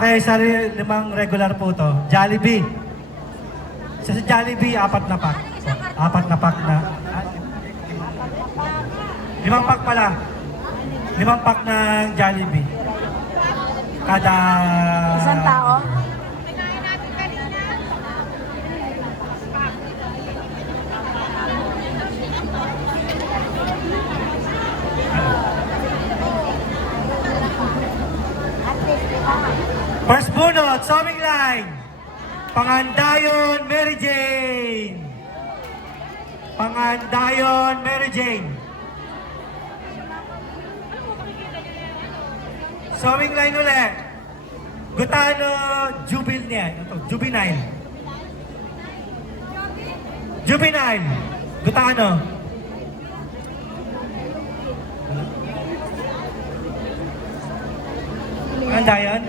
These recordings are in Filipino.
Okay, sa limang regular po to. Jollibee. Sa Jollibee, 4 na pack. So, 4 na pack na. 5 pack pala. 5 pack ng Jollibee. Kada... Isang tao? First bunot, sawing line. Pangandayon, Mary Jane. Pangandayon, Mary Jane. Sawing line ulit. Gutano, Juvenile. Ito, Juvenile. Juvenile. Gutano. Pangandayon.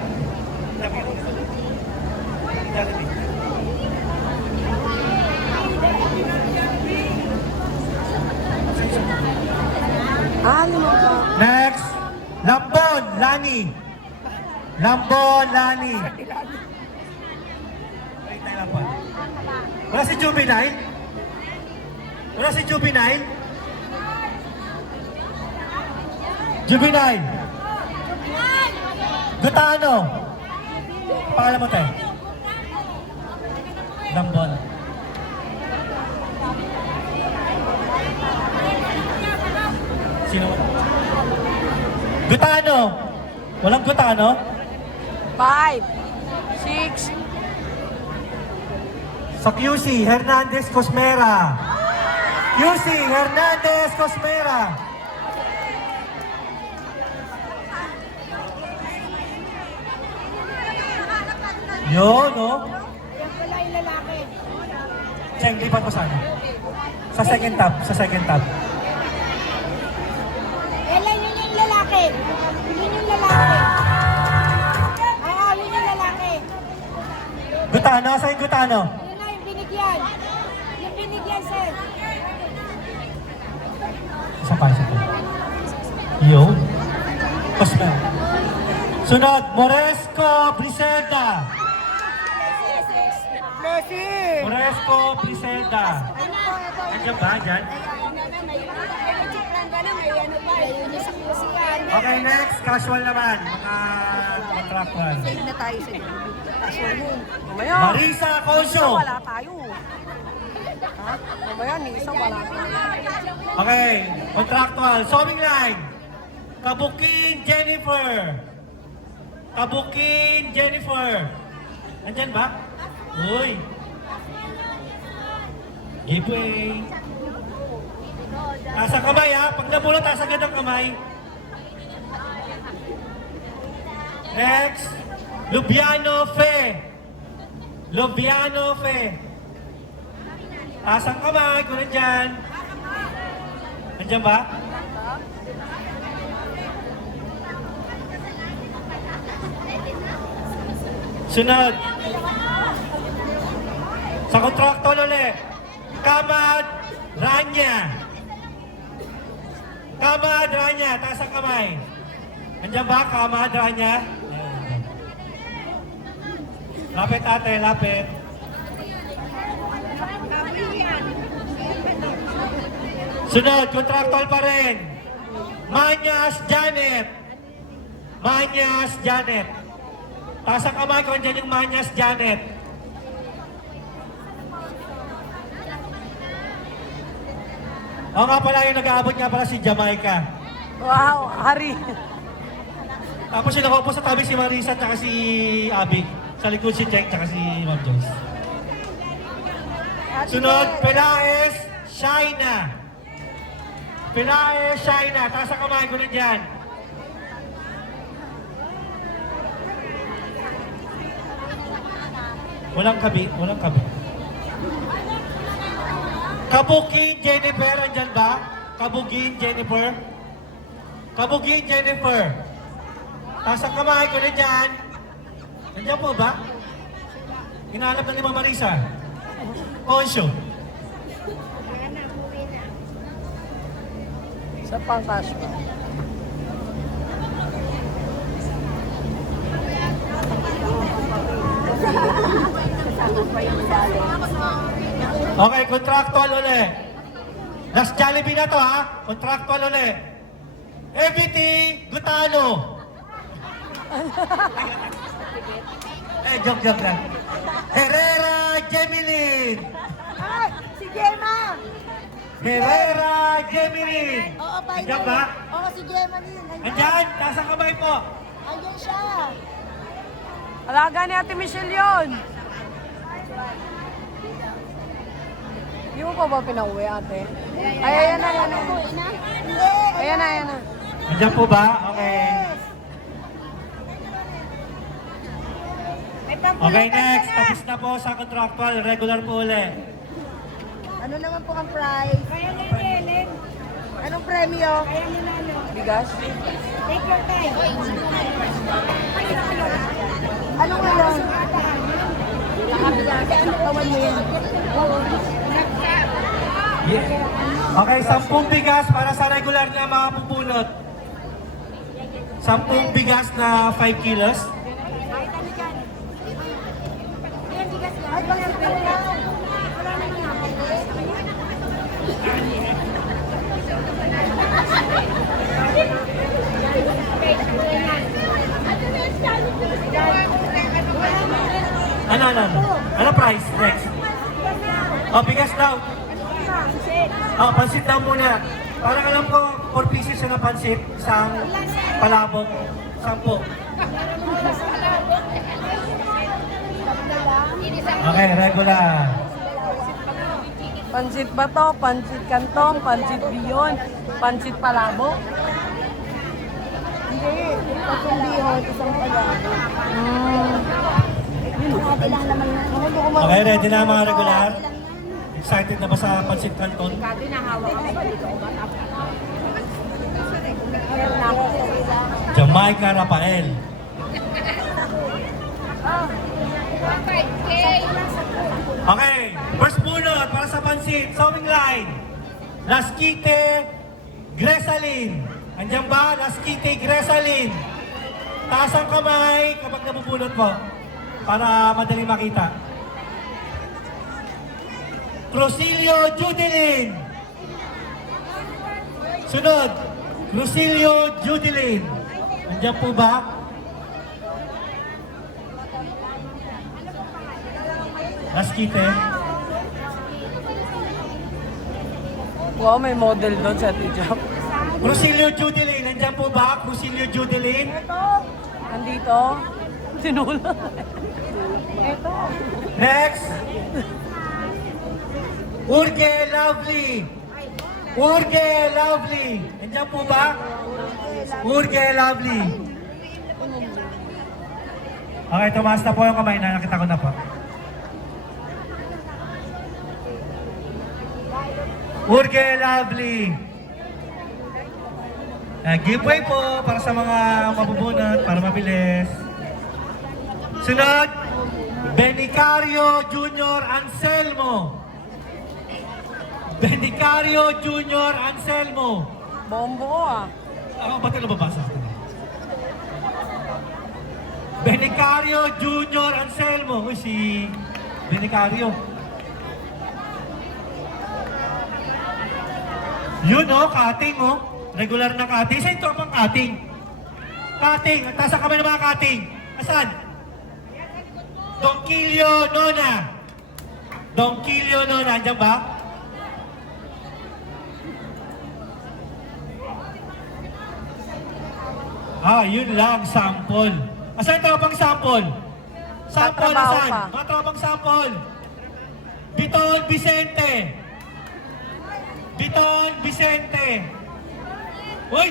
Next, Lambon, Lani. Lambon, Lani. Wala si Juvenile? Wala si Juvenile? Juvenile. Gutano. Pangalan mo tayo? Lambon. Sino? Gutano. Walang Gutano? 5, 6, Sa QC, Hernandez Cosmera. QC, Hernandez Cosmera. Yun, no? Yan pala yung lalaki. Cheng, lipat mo sana. Sa second tab, sa second tab. Ella, yun yung lalaki. Yun yung lalaki. Oo, yun yung lalaki. Gutano, saan yung Gutano? Yun na yung binigyan. Yung binigyan, sir. Isa pa, isa pa. Yun. Cosmera. Sunod, Moresco Briselda. Messi! Moresco Briselda. Andiyan ba? Andiyan? Okay, next. Casual naman. Mga contractual. Save na tayo sa casual mo. Mamaya. Marisa Conso. Wala tayo. Ha? Mamaya, ni isa wala tayo. Okay, contractual. Sawing line. Kabukin Jennifer. Kabukin Jennifer. Andyan ba? Uy. Giveaway. Taas ang kamay ha. Pag nabulot, taas agad ang kamay. Next. Lubiano Fe. Lubiano Fe. Taas ang kamay kung nandyan. Nandyan ba? Sunod. Sa kontrakto ulit. Kamad Ranya. Kamad Ranya. Taas ang kamay. Andiyan ba? Kamad Ranya? Lapit ate, lapit. Sunod, kontraktual pa rin. Manyas Janet. Manyas Janet. Taas ang kamay kung andyan yung Manyas Janet. Oo nga pala, yung nag-aabot nga pala si Jamaica. Wow, Hari. Tapos yung nakaupo sa tabi si Marisa at si Abby. Sa likod si Cheng at si Ma'am Joyce. Sunod, Pelaez Shaina. Pelaez Shaina. Taas ang kamay kung nandyan. Walang kabi, walang kabi. Kabugin Jennifer, andyan ba? Kabugin Jennifer. Kabugin Jennifer. Taas ang kamay ko na dyan. Nandiyan po ba? Hinahanap na ni Mama Marisa. Onsyo. Sa pang-cash mo. Okay, contractual uli. Last Jollibee na to ha. Contractual uli. EBT Gutalo. Joke lang. Herrera Gemilin. Ay, si Gemma. Herrera Gemilin. Oo, pa. Andiyan ba? Oo, si Gemma din. Andyan, nasa kamay po. Andiyan siya. Alaga ni Ate Michelle yun. Hindi mo pa ba pinauwi, ate? Ay, ayan na, ayan na. Hindi. Ayan na, ayan na. Andyan po ba? Okay. Okay, next. Tapos na po sa contractual. Regular po uli. Ano naman po ang prize? Kaya ni Ellen. Anong premyo? Kaya ni Lalo. Bigas? Take your time. Anong ano? Tawan mo yan. Okay, 10 bigas para sa regular na mga pupulot. 10 bigas na 5 kilos. Ay, bakit ka lang? Wala naman ako. Ano price? Next. Oh, bigas daw. Oh, pansit daw muna. Parang alam ko, 4 pieces siya na pansit. Isang palabok. 10. Okay, regular. Pansit ba to? Pansit kantong? Pansit biyon? Pansit palabo? Hindi. Tatlong bihon, isang palabo. Grabe lang naman yan. Okay, ready na mga regular? Excited na ba sa pansit canton? Jamaica Rafael. Okay, first bunot para sa pansit, sawing line. Lasquite Gresalin. Andiyan ba? Lasquite Gresalin. Taas ang kamay kapag nabubunot po. Para madali makita. Crucilio Judelin. Sunod, Crucilio Judelin. Andiyan po ba? Lasquite. Wow, may model doon sa Ate Jam. Crucilio Judelin. Andiyan po ba? Crucilio Judelin. Andito. Tinula. Next. Urge Lovely. Urge Lovely. Andiyan po ba? Urge Lovely. Okay, tumaas na po yung kamay na. Nakita ko na po. Urge Lovely. Giveaway po para sa mga mabubunot, para mabilis. Sunod, Benicario Junior Anselmo. Benicario Junior Anselmo. Bombo ah. Ako ba ito nababasa? Benicario Junior Anselmo. Uy, si Benicario. Yun oh, cutting oh. Regular na cutting. Isa yung tropang cutting. Cutting. Ang taas ang kamay ng mga cutting. Asan? Donquilio Nona. Donquilio Nona. Andiyan ba? Ah, yun lang. Sample. Asan yung tropang sample? Sample, Tatrabaho asan? pa. Mga tropang sample. Biton Vicente. Biton Vicente. Uy!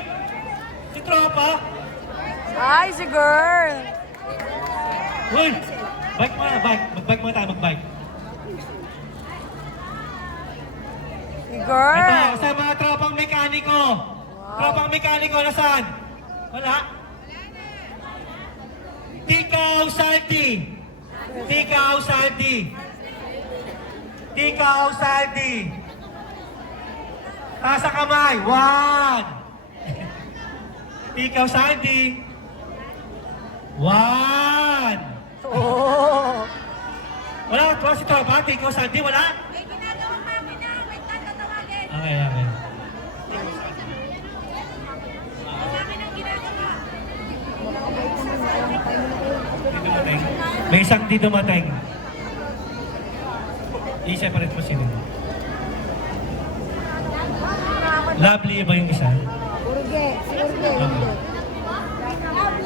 Si tropa! Ay, si girl. Uy! Bike muna, bike. Mag-bike muna tayo, mag-bike. Si girl. Ito, sa mga tropang mekaniko. Tropang mekaniko, nasaan? Wala? Tikaw Saldi. Tikaw Saldi. Tikaw Saldi. Taas ang kamay. 1. Tikaw Saldi. 1. wala si Tropa. Tiko, Sandy, wala? May ginagawang kami na. Wait lang, tatawagin. Okay, okay. Sa akin ang ginagawa. Di dumating. May isang di dumating. I-separate mo sila. Lovely ba yung isa? Urge. Okay.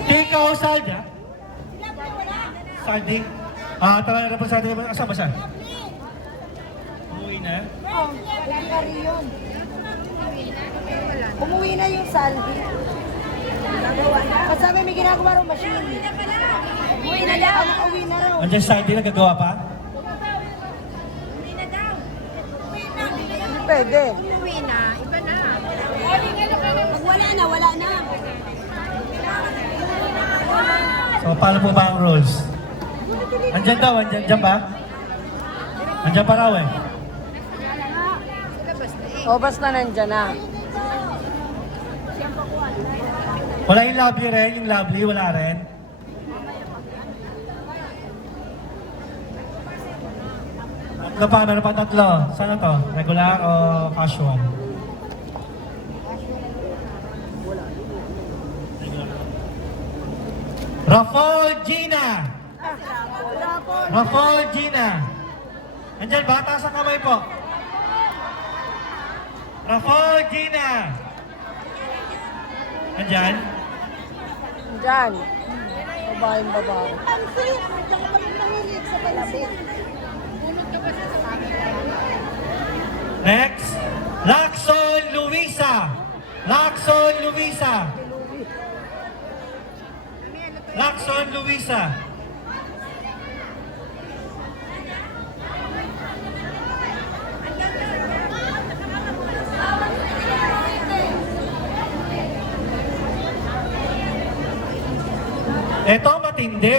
Tiko, Salda. Saldi. Tara na po sa atin. Asa ba siya? Umuwi na? Oh, umuwi yun. Umuwi na yung Salvi. Kasi sabi may ginagawa rin machine. Umuwi na daw. Umuwi na raw. Andiyan si Saldi, nagagawa pa? Uwi na daw. Hindi pwede. Uwi na. Iba na. Pag wala na, wala na. So, paano po ba ang rules? Andiyan daw, andiyan ba? Andiyan pa raw eh. O, basta nandyan na. Wala yung lovely rin, yung lovely, wala rin. Tatlo pa, meron pa tatlo. Saan to? Regular o casual? Rafol Gina! Rafol Gina! Andyan ba? Taas ang kamay po. Rafol Gina! Andyan? Dyan. Babaeng babae. Pansit! Diyan ka pa rin nangilig sa pansit. Next, Lacson Luisa. Lacson Luisa. Lacson Luisa. Ito matindi.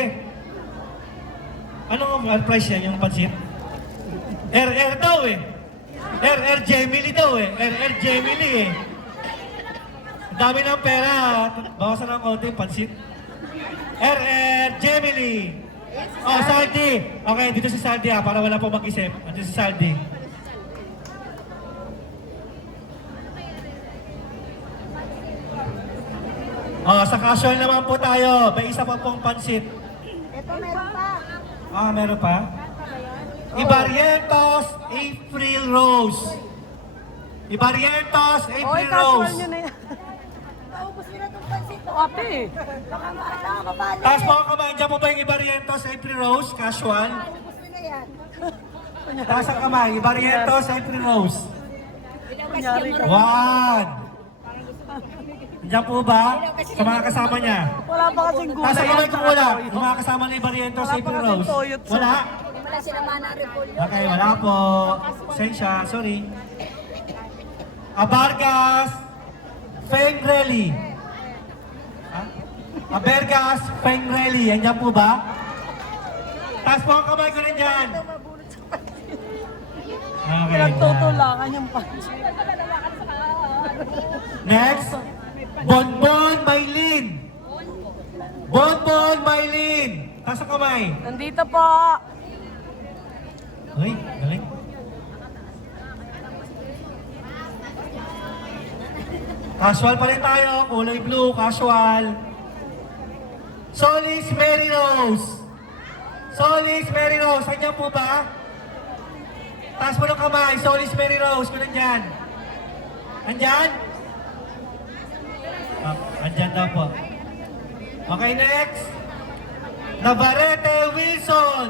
Anong price yan yung pansit? RR daw eh. RR Gemily daw eh. RR Gemily eh. Ang dami ng pera. Bawasan ng konti pansit. RR Gemily. Oh, Saldi. Okay, dito si Saldi para wala po mag-isip. Dito si Saldi. Oh, sa casual naman po tayo. May isa pa pong pansit. Ito meron pa. Meron pa? Ibarrientos April Rose. Ibarrientos Oy, April casual Rose. nyo na yan. Paubos nila itong pansit. Ate. Baka makabali. Taas po ang kamay. Diyan po ba yung Ibarrientos April Rose? Casual. Paubos nila yan. Taas ang kamay. Ibarrientos April Rose. Kunyari ka. One. Diyan po ba? Sa mga kasama niya. Wala pa kasing gulay. Taas ang kamay ko yan, wala. tsaka Yung mga kasama ni Ibarrientos Wala pa April kasing Rose. toyot sa- Wala. Wala sila mana repolyo. Okay, wala po. Sensya, sorry. Abargas Fengreli. Abergas Fengreli. Yan po ba? Taas po ang kamay ko rin dyan. Okay, Pinagtutulangan yung punch. next, Bonbon Maylin. Bonbon Maylin. Taas ang kamay. Nandito po. Uy, galing. Casual pa rin tayo. Kulay blue, casual. Solis Mary Rose. Solis Mary Rose. Andyan po ba? Taas mo ng kamay. Solis Mary Rose. Kung nandyan. Andyan? Andyan daw po. Okay, next. Navarrete Wilson.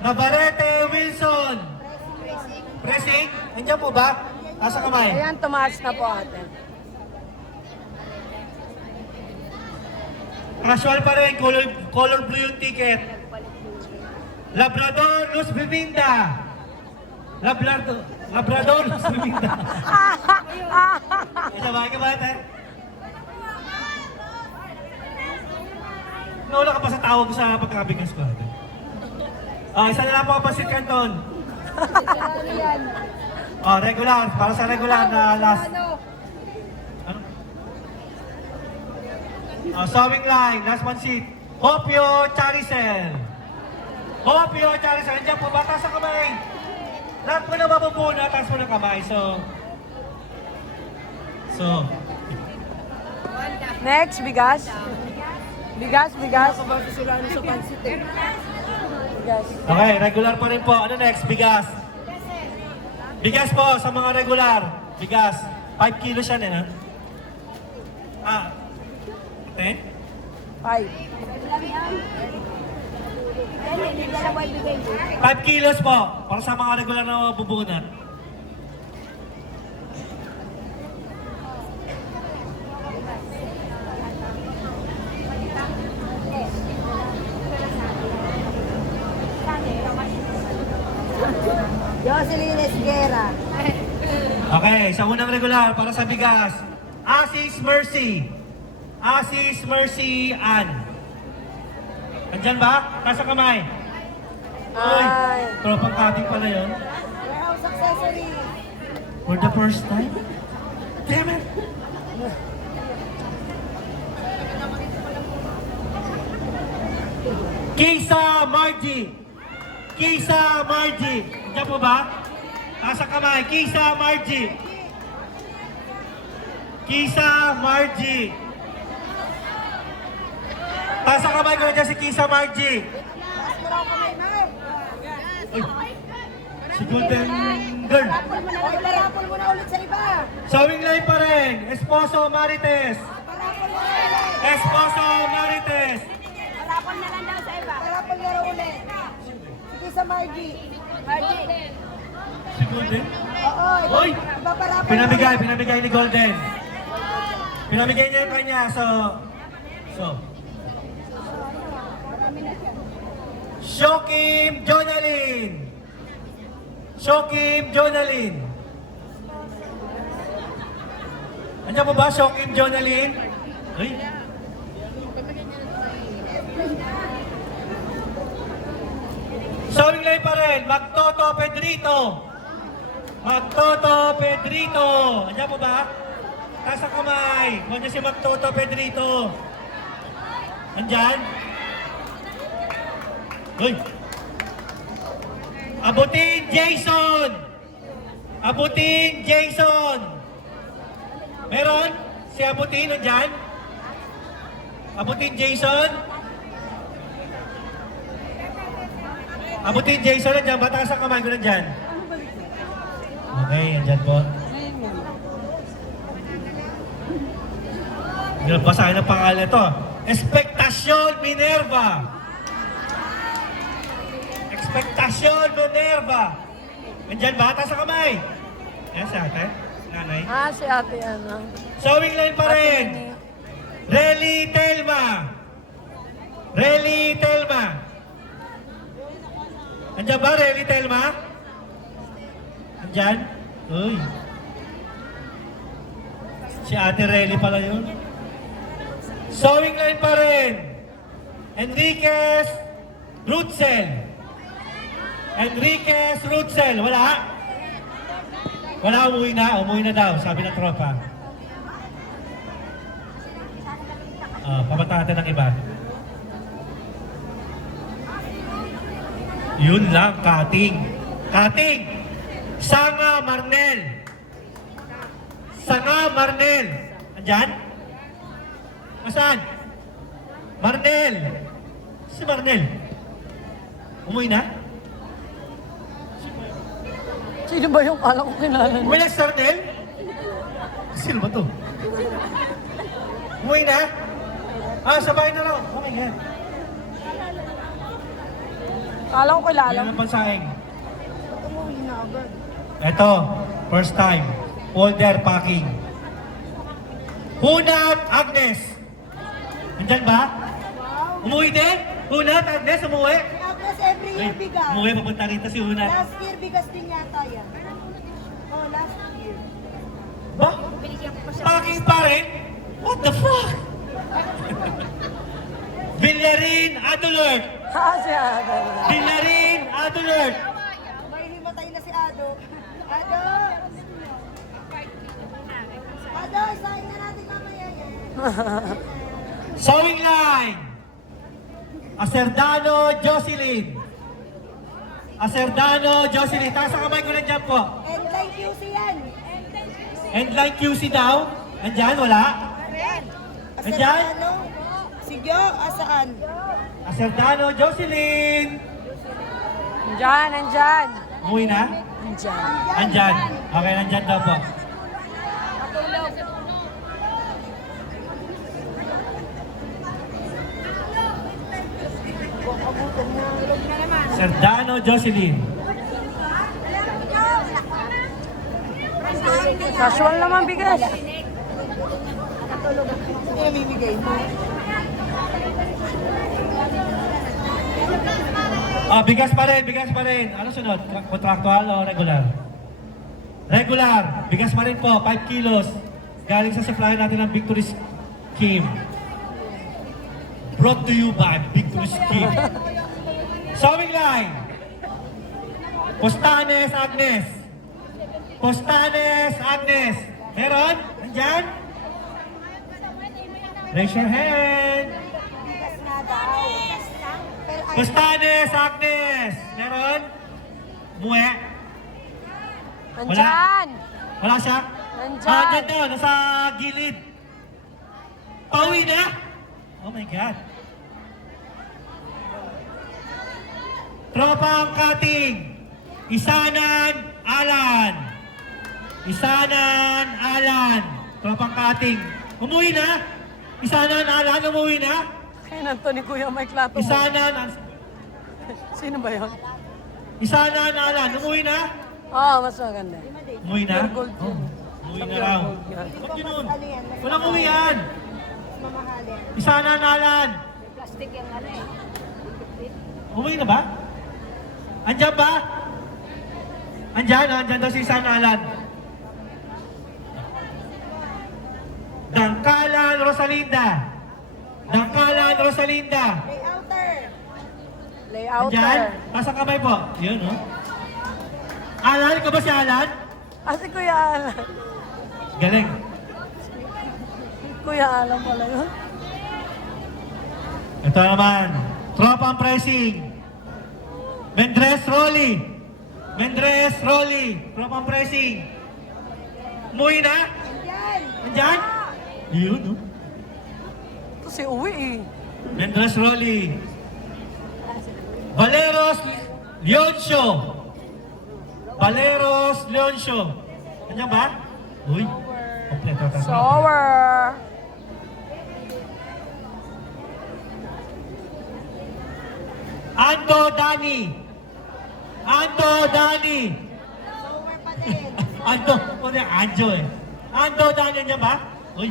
Navarrete Wilson. Pressing. Andyan po ba? Taas ang kamay. Ayan, tumaas na po ate. Casual pa rin, color blue yung ticket. Labrador Luz Bivinda. Labrador Luz Bivinda. Sabay ka ba ate? Naula ka pa sa tawag ko sa pagkakabigas ko ate. Isa na lang po ang Pasit Canton. Regular. Para sa regular na last. Ano? Sawing line, last one seat. Hopio Charicel. Oh, Pio Charis, nandiyan po ba? Taas ang kamay. Lahat mo na mabubuna, taas mo ng kamay. So, Next, bigas. Bigas. Bigas. okay, regular pa rin po. Ano next? Bigas. Bigas po sa mga regular. Bigas. 5 kilos yan eh, ha? 10? 5. 5 kilos po. Para sa mga regular na mabubunat. Jocelyn Esguera. Okay, sa unang regular, para sa bigas. Asis Mercy. Asis Mercy Ann. Andyan ba? Taas ang kamay. Uy, Ay. tropang cutting pala yun. Warehouse accessory. For the first time? Damn it! Kisa Margie! Kisa Margie! Diyan po ba? Taas ang kamay. Kisa Margie! Kisa Margie! Taas ang kamay ko na dyan si Kisa Margie! Uy! Si Golden Girl! Oy, parapol mo na ulit sa iba. Sawing line pa rin! Esposo Marites! Parapol mo na ulit. Esposo Marites! Parapol na lang daw sa iba. Parapol na ulit. Sige sa Margie. Si Golden? Oo, Uy! ipaparapol. Pinamigay ni Golden. Pinamigay niya yung kanya, so... Shokim Jonalyn! Shokim Jonalyn! Andiyan mo ba, Shokim Jonalyn? Uy! Sawing line pa rin, Magtoto Pedrito! Magtoto Pedrito! Andiyan mo ba? Taas ang kamay! Nandiyan si Magtoto Pedrito! Andyan? Uy! Abutin Jason! Abutin Jason! Meron? Si Abutin nandyan? Abutin Jason? Abutin Jason nandyan? Batakas ang kamay ko nandyan. Okay, nandyan po. Basahin ang pangalan ito. Expectación Minerva! Expectación Minerva! Nandyan ba? Taas ang kamay! Yan si ate? Nanay? Si ate ano. Sawing line pa rin! Relly Telma! Relly Telma! Nandyan ba, Relly Telma? Nandyan? Uy! Si ate Relly pala yun. Sawing line pa rin! Enriquez Rutzel! Enriquez Rutzel, wala? Wala, umuwi na. Umuwi na daw, sabi ng tropa. Pamata natin ng iba. Yun lang, cutting. Cutting! Sanga Marnel! Sanga Marnel! Andyan? Masaan? Marnel! Si Marnel? Umuwi na? Sino ba yung kala ko kilala? Umuwi na si Marnel? Sino ba to? Umuwi na? Sabay na lang. Oh my God. Kala ko kilala. Yan ang pansahing. Umuwi na agad. Ito, first time. Folder packing. Hunat Agnes. Nandyan ba? Umuwi din? Hunat Agnes, umuwi? Agnes, every year bigas. Umuwi, papunta rito si Hunat. Last year bigas din yata yan. Oh, last year. Ba? Packing pa rin? What the fuck? Villarin Adulert. Si Ado. Villarin Adulert. May himatay na si Ado. Ado! Ado, isahin na natin mamaya yan. Sewing line. Acerdano Jocelyn. Aserdano Jocelyn. Taas ang kamay ko na dyan po. And thank you yan. Endline QC daw. Andyan, wala. Andyan? Aserdano. Si Jo, asaan? Aserdano Jocelyn. Nandyan, nandyan. Umuwi na? Nandyan. Andyan. Okay, nandyan daw po. Serdano Jocelyn. Casual naman bigas. Hindi namimigay mo. Bigas pa rin, bigas pa rin. Ano sunod? Contractual o regular? Regular. Bigas pa rin po, 5 kilos. Galing sa supplier natin ng Victory Scheme. Brought to you by Victory Scheme. Sewing line. Postanes Agnes. Postanes Agnes. Meron? Nandyan? Raise your hand. Bigas nga daw. Pero ay, Postanes Agnes. Meron? Muwe. Nandyan. Wala siya? Nandyan. Andyan daw, nasa gilid. Pauwi na? Oh my God. Tropang cutting. Isanan Alan. Isanan Alan. Tropang cutting. Umuwi na? Isanan Alan, umuwi na? Kaya nanto ni Kuya Mike Lato mo. Isanan, Sino ba yun? Isanan Alan, umuwi na? Oo, mas maganda. Umuwi na? Pure gold Oh, yun. umuwi na Pure raw. gold yan. Ba't yun? ano yan? Mas Walang uwian. mamahalin. Isanan Alan. Plastic yung ano eh. Umuwi na ba? Andyan ba? Andyan, oh, andyan daw si San Alan. Dangkalan Rosalinda. Dangkalan Rosalinda. May outer. Andyan? Layouter. Taas ang kamay po. Yun, oh. Alan, ikaw ba si Alan? Si Kuya Alan. Galing. Kuya Alan pala yun. Ito naman. Tropang pressing. Mendres Rolly. Mendres Rolly. Tropang pressing. Umuwi na? Yan. Andyan? Yun, oh. Ito si Uwi eh. Mendres Rolly. Valeros Leoncio. Valeros Leoncio. Andyan ba? Uy. Kompleto tayo. Sour. Ando Dani. Ando Dani. Sower pa din. Ando. Ano yung Anjo eh. Ando Dani. Andyan ba? Uy.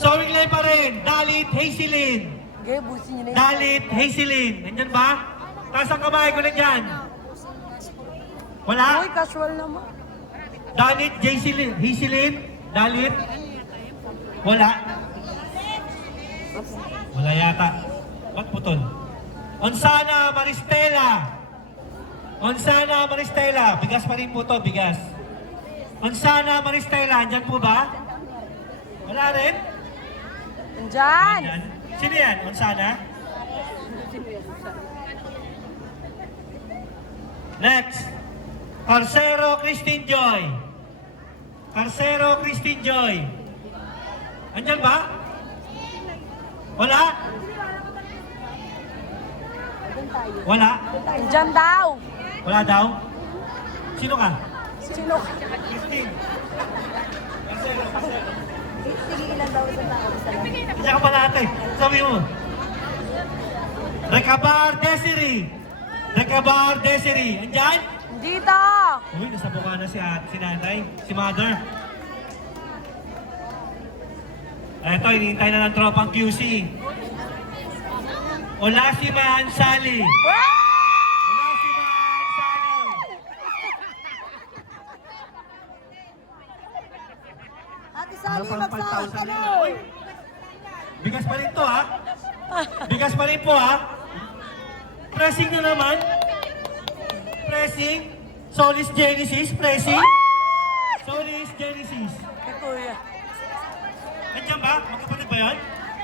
Sewing line pa rin. Dalit Hazelin. Okay, busin niyo na yun. Dalit Hazelin. Andyan ba? Taas ang kamay ko na dyan. Wala? Uy, casual naman. Dalit Hazelin. Dalit. Wala. Wala yata. Ba't putol? Onsana Maristela. Onsana Maristela. Bigas pa rin po to, bigas. Onsana Maristela. Andyan po ba? Wala rin? Nandyan. Yan. Sino yan? Onsana? Next. Carcero Christine Joy. Carcero Christine Joy. Andyan ba? Wala? Wala? Nandyan daw. Wala daw? Sino ka? Sino? Christine. Sige, ilan daw sa tao? Isa lang. Diyan ka pala ate. Sabi mo. Recabar Desiree. Recabar Desiree. Andyan? Dito. Uy, nasa mukha na si nanay, si mother. Eto, hinihintay na ng tropang QC. Olasiman Sally. Olasiman Sally. Ate Sally, Ano pang magsakas 5,000 ka na. na? Uy, bigas pa rin to ha. Bigas pa rin po ha. Pressing na naman. Pressing. Solis Genesis, pressing. Solis Genesis. Kay Kuya. Nandiyan ba? Magkapatid ba yan?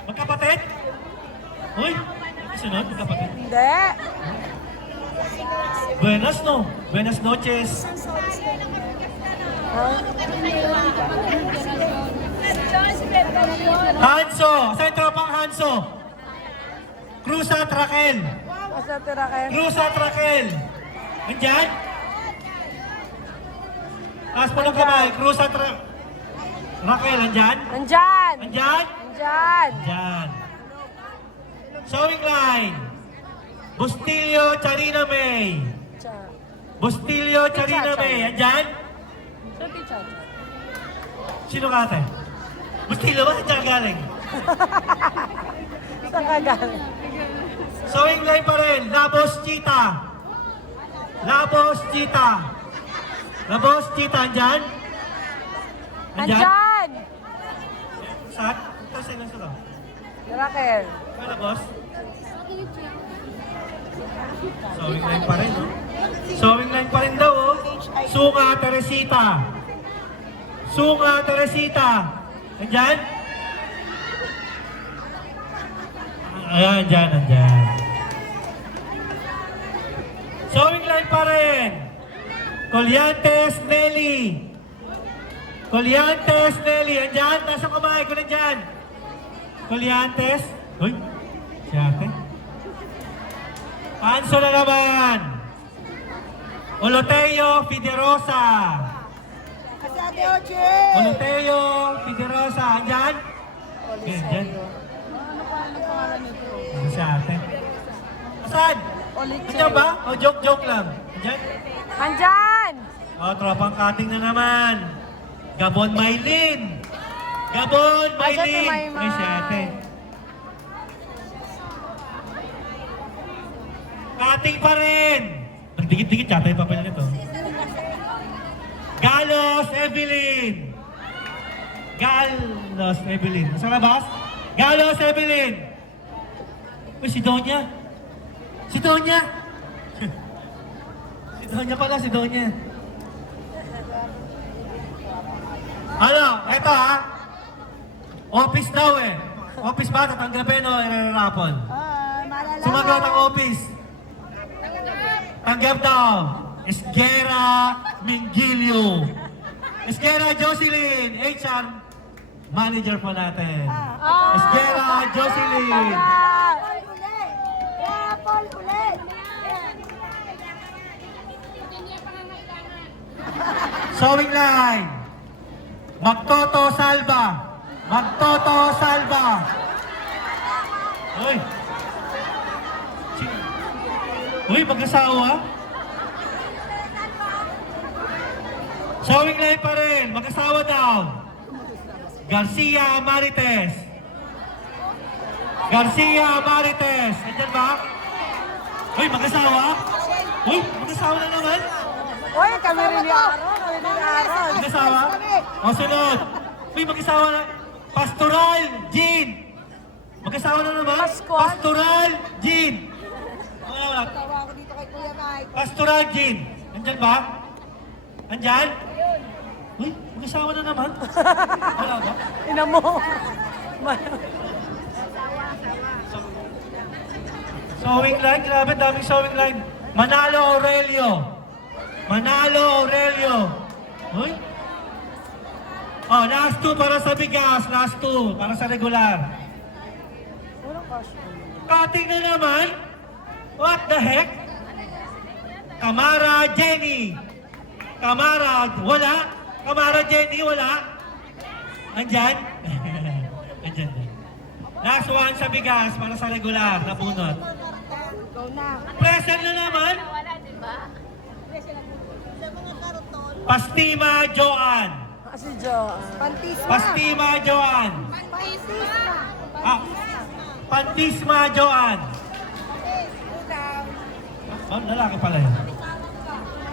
Magkapatid? Uy, sunod, magkapatid. Hindi. Buenas, no? Buenas noches. Hanso! Saan yung tropang Hanso? Cruz at Raquel. Asa tira kayo? Cruz at Raquel. Andyan? Taas po ng kamay. Cruz at Raquel, andyan? Nandyan! Andyan? Nandyan! Andyan. Sewing line. Bustillo, Charina May. Bustillo, Charina May. Andyan? So, teacher. Sino ka ate? Bustillo ba? Andyan galing. Saan ka galing? Sewing line pa rin. Labos Chita. Labos Chita. Labos Chita, andyan? Nandyan! Saan? Saan sila sila? Raquel. Kaya boss? Sewing line pa rin, no? Sewing line pa rin daw, oh. Sunga Teresita. Sunga Teresita. Andyan? Ayan, andyan, andyan. Sewing line pa rin. Colliantes Nelly. Colliantes Nelly. Andyan? Nasa kamay ko nandyan. Colliantes. Uy, si ate. Anso na naman. Oloteo Fiderosa. Kasi Ate Oche! Oloteo Fiderosa. Andyan? Okay, andyan. Ano si ate? Saan? Andyan ba? O joke-joke lang. Andyan? Nandyan! O, tropang cutting na naman. Gabon Maylin. Gabon Asa si Maylin. Maymay? Ay, si ate. Cutting pa rin. Nagdikit-dikit yata yung papel nito. Galos Evelyn. Galos Evelyn. Nasa labas? Galos Evelyn. Uy, si Donya. Si Donya. Si Donya pala, si Donya. Ano, eto ha. Office daw eh. Office ba? Tatanggapin o irarapon? Malalaman. Sumagot ang office. Tanggap daw. Esguera Mingilio. Esguera Jocelyn. HR manager po natin. Esguera Jocelyn. Paul ulit! Yeah, Paul ulit! Sewing line. Magtoto Salva. Magtoto Salva. Uy. Uy, mag-asawa? Sewing line pa rin. Mag-asawa daw. Garcia Marites. Garcia Marites. Andyan ba? Uy, mag-asawa? Uy, mag-asawa na naman. Uy, kami rin ni Aaron. Kami rin ni Aaron. Mag-asawa? O, sunod. Uy, mag-asawa na. Pastoral Jean. Mag-asawa na naman. Pascual? Pastoral Jean. Wala. Tawa ako dito kay Kuya Mike. Pastoral Jean. Andyan ba? Andyan? Uy, mag-asawa na naman. Wala ba? Ina mo. Sewing line, grabe, daming sewing line. Manalo Aurelio. Manalo Aurelio. Uy. Oh, last two para sa bigas. Last two para sa regular. Cutting na naman. What the heck? Kamara Jenny. Kamara, wala. Kamara Jenny, wala. Andyan? Andyan. Last one sa bigas para sa regular na bunot. Go na. Present na naman. Pastima Joan. Si Jo. Pantisma. Pastima Joan. Pantisma. Ah, Pantisma Joan. Oh, lalaki pala yun.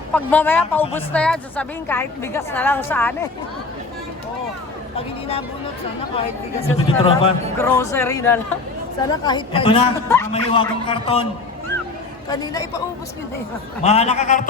Pag mamaya paubos na yan, sasabihin kahit bigas na lang saan eh. Oo. Pag hindi nabunot, sana kahit bigas Sabi ni tropa. Grocery na lang. Sana kahit Ito na, mga mahiwagang karton. Kanina ipaubos nyo na yan. Mga nakakarton